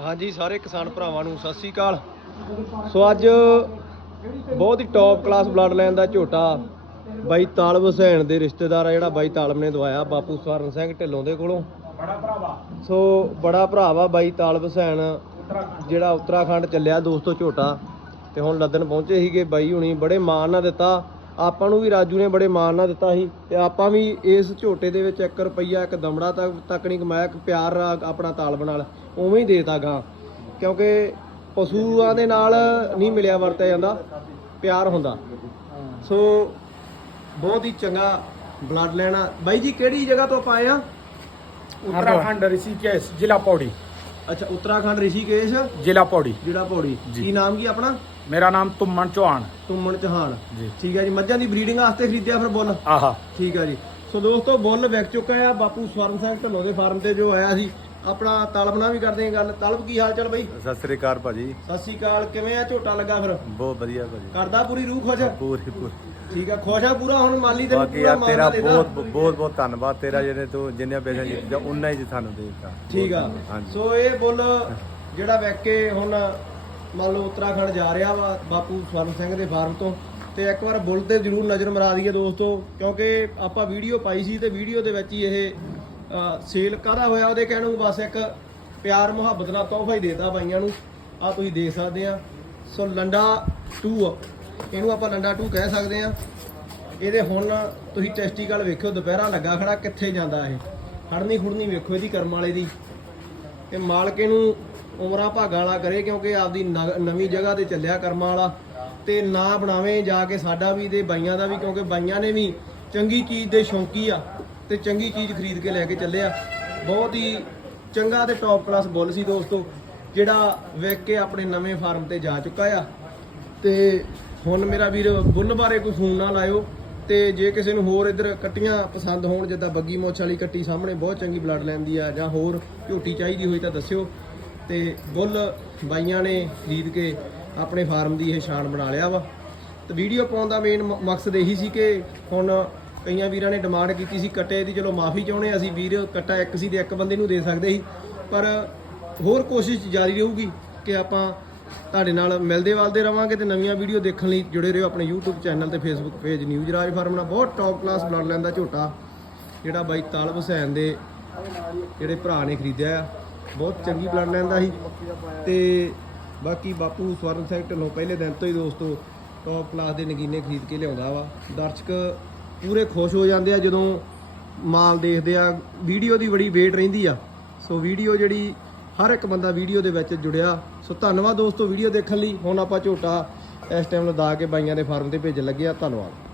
ਹਾਂਜੀ, ਸਾਰੇ ਕਿਸਾਨ ਭਰਾਵਾਂ ਨੂੰ ਸਤਿ ਸ੍ਰੀ ਅਕਾਲ। ਸੋ ਅੱਜ ਬਹੁਤ ਹੀ ਟੌਪ ਕਲਾਸ ਬਲੱਡ ਲਾਈਨ ਦਾ ਝੋਟਾ ਬਾਈ ਤਾਲਬ ਹੁਸੈਨ ਦੇ ਰਿਸ਼ਤੇਦਾਰ ਆ, ਜਿਹੜਾ ਬਾਈ ਤਾਲਬ ਨੇ ਦਵਾਇਆ ਬਾਪੂ ਸਵਰਨ ਸਿੰਘ ਢਿੱਲੋਂ ਦੇ ਕੋਲੋਂ। ਬੜਾ ਭਰਾਵਾ ਸੋ ਬੜਾ ਭਰਾਵਾ ਬਾਈ ਤਾਲਬ ਹੁਸੈਨ, ਜਿਹੜਾ ਉੱਤਰਾਖੰਡ ਚੱਲਿਆ ਦੋਸਤੋ ਝੋਟਾ, ਤੇ ਹੁਣ ਲੱਦਣ ਪਹੁੰਚੇ ਸੀਗੇ ਬਾਈ ਹੁਣੀ, ਬੜੇ ਮਾਣ ਨਾਲ ਦਿੱਤਾ। ਆਪਾਂ ਨੂੰ ਵੀ ਰਾਜੂ ਨੇ ਬੜੇ ਮਾਣ ਨਾਲ ਦਿੱਤਾ ਸੀ ਤੇ ਆਪਾਂ ਵੀ ਇਸ ਝੋਟੇ ਦੇ ਵਿੱਚ 1 ਰੁਪਈਆ ਇੱਕ ਦਮੜਾ ਤੱਕ ਤੱਕ ਕਮਾਇਆ ਇੱਕ ਪਿਆਰ ਆਪਣਾ ਤਾਲਬ ਨਾਲ ਉਵੇਂ ਹੀ ਦੇ ਦੇਤਾ ਗਾ। ਕਿਉਂਕਿ ਪਸ਼ੂਆਂ ਦੇ ਨਾਲ ਨਹੀਂ ਮਿਲਿਆ ਵਰਤਿਆ ਜਾਂਦਾ ਪਿਆਰ ਹੁੰਦਾ। ਸੋ ਬਹੁਤ ਹੀ ਚੰਗਾ ਬਲੱਡ ਲੈਣਾ ਬਾਈ ਜੀ ਕਿਹੜੀ ਜਗ੍ਹਾ ਤੋਂ ਆਪਾਂ ਆਏ ਆ? ਉੱਤਰਾਖੰਡ ਰਿਸ਼ੀ ਕੇਸ਼ ਜ਼ਿਲ੍ਹਾ ਪੌੜੀ। ਅੱਛਾ ਉੱਤਰਾਖੰਡ ਰਿਸ਼ੀਕੇਸ਼? ਜ਼ਿਲ੍ਹਾ ਪੌੜੀ। ਜ਼ਿਲ੍ਹਾ ਪੌੜੀ। ਕੀ ਨਾਮ ਕੀ ਆਪਣਾ? ਮੇਰਾ ਨਾਮ ਤੁਮਨ ਚੌਹਾਨ। ਤੁਮਨ ਚੌਹਾਨ। ਜੀ। ਠੀਕ ਹੈ ਜੀ ਮੱਝਾਂ ਦੀ ਬਰੀਡਿੰਗ ਵਾਸਤੇ ਖਰੀਦਿਆ ਫਿਰ ਬੁੱਲ? ਆਹਾ। ਠੀਕ ਹੈ ਜੀ। ਸੋ ਦੋਸਤੋ ਬੁੱਲ ਵਿਕ ਚੁੱਕਾ ਆ ਬਾਪੂ ਸਵਰਨ ਸਿੰਘ ਢੱਲੋਂ ਦੇ ਫਾਰਮ ਤੇ ਜੋ ਆਇਆ ਸੀ। ਆਪਣਾ ਤਲਬ ਨਾਲ ਵੀ ਕਰਦੇ ਗੱਲ। ਤਲਬ ਕੀ ਹਾਲ ਚਾਲ ਬਈ? ਸਤਿ ਸ੍ਰੀ ਅਕਾਲ ਭਾਜੀ। ਸਤਿ ਸ੍ਰੀ ਅਕਾਲ। ਕਿਵੇਂ ਆ ਝੋਟਾ ਲੱਗਾ ਫਿਰ? ਬਹੁਤ ਵਧੀਆ ਭਾਜੀ। ਕਰਦਾ ਪੂਰੀ ਰੂਹ ਖੁਸ਼? ਪੂਰੀ ਪੂਰੀ। ਠੀਕ ਆ ਖੁਸ਼ ਆ ਪੂਰਾ? ਹੁਣ ਮਾਲੀ ਤੇ ਬਾਕੀ ਆ ਤੇਰਾ ਬਹੁਤ ਬਹੁਤ ਬਹੁਤ ਧੰਨਵਾਦ। ਤੇਰਾ ਜਿਹਨੇ ਤੂੰ ਜਿੰਨੇ ਪੈਸੇ ਜਿੱਤਿਆ ਉਹਨਾਂ ਹੀ ਸਾਨੂੰ ਦੇ ਦਿੱਤਾ। ਠੀਕ ਆ। ਸੋ ਇਹ ਬੁੱਲ ਜਿਹੜਾ ਵੇਖ ਕੇ ਹੁਣ ਮੰਨ ਲਓ ਉੱਤਰਾਖੰਡ ਜਾ ਰਿਹਾ ਵਾ ਬਾਪੂ ਸਵਰਨ ਸਿੰਘ ਦੇ ਫਾਰਮ ਤੋਂ, ਤੇ ਇੱਕ ਵਾਰ ਬੁੱਲ ਤੇ ਜ਼ਰੂਰ ਨਜ਼ਰ ਮਰਾ ਦਈਏ ਦੋਸਤੋ, ਕਿਉਂਕਿ ਆਪਾਂ ਵੀਡੀਓ ਪਾਈ ਸੀ ਤੇ ਵੀਡੀਓ ਦੇ ਵਿੱਚ ਹੀ ਇਹ ਸੇਲ ਕਾਹਦਾ ਹੋਇਆ ਉਹਦੇ ਕਹਿਣ ਨੂੰ ਬਸ ਇੱਕ ਪਿਆਰ ਮੁਹੱਬਤ ਨਾਲ ਤੋਹਫਾ ਹੀ ਦੇਤਾ ਬਾਈਆਂ ਨੂੰ। ਆ ਤੁਸੀਂ ਦੇਖ ਸਕਦੇ ਆ। ਸੋ ਲੰਡਾ 2 ਇਹਨੂੰ ਆਪਾਂ ਲੰਡਾ 2 ਕਹਿ ਸਕਦੇ ਆ। ਇਹਦੇ ਹੁਣ ਤੁਸੀਂ ਟੈਸਟੀਕਲ ਵੇਖਿਓ, ਦੁਪਹਿਰਾ ਲੱਗਾ ਖੜਾ ਕਿੱਥੇ ਜਾਂਦਾ ਇਹ। ਖੜਨੀ ਖੁੜਨੀ ਵੇਖੋ ਇਹਦੀ ਕਰਮ ਵਾਲੇ ਦੀ। ਤੇ ਮਾਲਕੇ ਨੂੰ ਉਮਰਾਂ ਭਾਗਾਂ ਵਾਲਾ ਕਰੇ ਕਿਉਂਕਿ ਆਪਦੀ ਨਗ- ਨਵੀਂ ਜਗ੍ਹਾ ਤੇ ਚੱਲਿਆ ਕਰਮਾਂ ਵਾਲਾ। ਤੇ ਨਾ ਬਣਾਵੇ ਜਾ ਕੇ ਸਾਡਾ ਵੀ ਤੇ ਬਾਈਆਂ ਦਾ ਵੀ, ਕਿਉਂਕਿ ਬਾਈਆਂ ਨੇ ਵੀ ਚੰਗੀ ਚੀਜ਼ ਦੇ ਸ਼ੌਂਕੀ ਆ ਤੇ ਚੰਗੀ ਚੀਜ਼ ਖਰੀਦ ਕੇ ਲੈ ਕੇ ਚੱਲਿਆ ਬਹੁਤ ਹੀ ਚੰਗਾ ਤੇ ਟੌਪ ਕਲਾਸ ਬੁੱਲ ਸੀ ਦੋਸਤੋ, ਜਿਹੜਾ ਵੇਖ ਕੇ ਆਪਣੇ ਨਵੇਂ ਫਾਰਮ ਤੇ ਜਾ ਚੁੱਕਾ ਆ। ਤੇ ਹੁਣ ਮੇਰਾ ਵੀਰ ਬੁੱਲ ਬਾਰੇ ਕੋਈ ਫੋਨ ਨਾ ਲਾਇਓ, ਤੇ ਜੇ ਕਿਸੇ ਨੂੰ ਹੋਰ ਇੱਧਰ ਕੱਟੀਆਂ ਪਸੰਦ ਹੋਣ, ਜਿੱਦਾਂ ਬੱਗੀ ਮੋਛ ਵਾਲੀ ਕੱਟੀ ਸਾਹਮਣੇ, ਬਹੁਤ ਚੰਗੀ ਬਲੱਡ ਲੈਂਦੀ ਆ ਜਾਂ ਹੋਰ ਝੋਟੀ ਚਾਹੀਦੀ ਹੋਈ ਤਾਂ ਦੱਸਿਓ। ਤੇ ਬੁੱਲ ਬਾਈਆਂ ਨੇ ਖਰੀਦ ਕੇ ਆਪਣੇ ਫਾਰਮ ਦੀ ਇਹ ਸ਼ਾਨ ਬਣਾ ਲਿਆ ਵਾ। ਤੇ ਵੀਡੀਓ ਪਾਉਣ ਦਾ ਮੇਨ ਮਕਸਦ ਇਹੀ ਸੀ ਕਿ ਹੁਣ ਕਈਆਂ ਵੀਰਾਂ ਨੇ ਡਿਮਾਂਡ ਕੀਤੀ ਸੀ ਕੱਟੇ ਦੀ, ਚਲੋ ਮਾਫੀ ਚਾਹੁੰਦੇ ਹਾਂ ਅਸੀਂ ਵੀਰ, ਕੱਟਾ ਇੱਕ ਸੀ ਤੇ ਇੱਕ ਬੰਦੇ ਨੂੰ ਦੇ ਸਕਦੇ ਸੀ। ਪਰ ਹੋਰ ਕੋਸ਼ਿਸ਼ ਜਾਰੀ ਰਹੂਗੀ ਕਿ ਆਪਾਂ ਤੁਹਾਡੇ ਨਾਲ ਮਿਲਦੇ ਵਾਲਦੇ ਰਵਾਂਗੇ ਤੇ ਨਵੀਆਂ ਵੀਡੀਓ ਦੇਖਣ ਲਈ ਜੁੜੇ ਰਹੋ ਆਪਣੇ YouTube ਚੈਨਲ ਤੇ Facebook ਪੇਜ ਨਿਊਜ਼ ਰਾਜ ਫਾਰਮ ਨਾਲ। ਬਹੁਤ ਟੌਪ ਕਲਾਸ ਬਲੱਡ ਲੈਂਦਾ ਝੋਟਾ ਜਿਹੜਾ ਬਾਈ ਤਾਲਬ ਹੁਸੈਨ ਦੇ ਜਿਹੜੇ ਭਰਾ ਨੇ ਖਰੀਦਿਆ ਆ। ਬਹੁਤ ਚੰਗੀ ਬਲੱਡ ਲਾਈਨ ਦਾ ਸੀ ਤੇ ਬਾਕੀ ਬਾਪੂ ਸਵਰਨ ਸਿੰਘ ਢਿੱਲੋਂ ਪਹਿਲੇ ਦਿਨ ਤੋਂ ਹੀ ਦੋਸਤੋ ਟੌਪ ਕਲਾਸ ਦੇ ਨਗੀਨੇ ਖਰੀਦ ਕੇ ਲਿਆਉਂਦਾ ਵਾ। ਦਰਸ਼ਕ ਪੂਰੇ ਖੁਸ਼ ਹੋ ਜਾਂਦੇ ਆ ਜਦੋਂ ਮਾਲ ਦੇਖਦੇ ਆ। ਵੀਡੀਓ ਦੀ ਬੜੀ ਵੇਟ ਰਹਿੰਦੀ ਆ। ਸੋ ਵੀਡੀਓ ਜਿਹੜੀ ਹਰ ਇੱਕ ਬੰਦਾ ਵੀਡੀਓ ਦੇ ਵਿੱਚ ਜੁੜਿਆ। ਸੋ ਧੰਨਵਾਦ ਦੋਸਤੋ ਵੀਡੀਓ ਦੇਖਣ ਲਈ। ਹੁਣ ਆਪਾਂ ਝੋਟਾ ਇਸ ਟਾਈਮ ਲਦਾ ਕੇ ਬਾਈਆਂ ਦੇ ਫਾਰਮ ਤੇ ਭੇਜਣ ਲੱਗੇ ਆ। ਧੰਨਵਾਦ।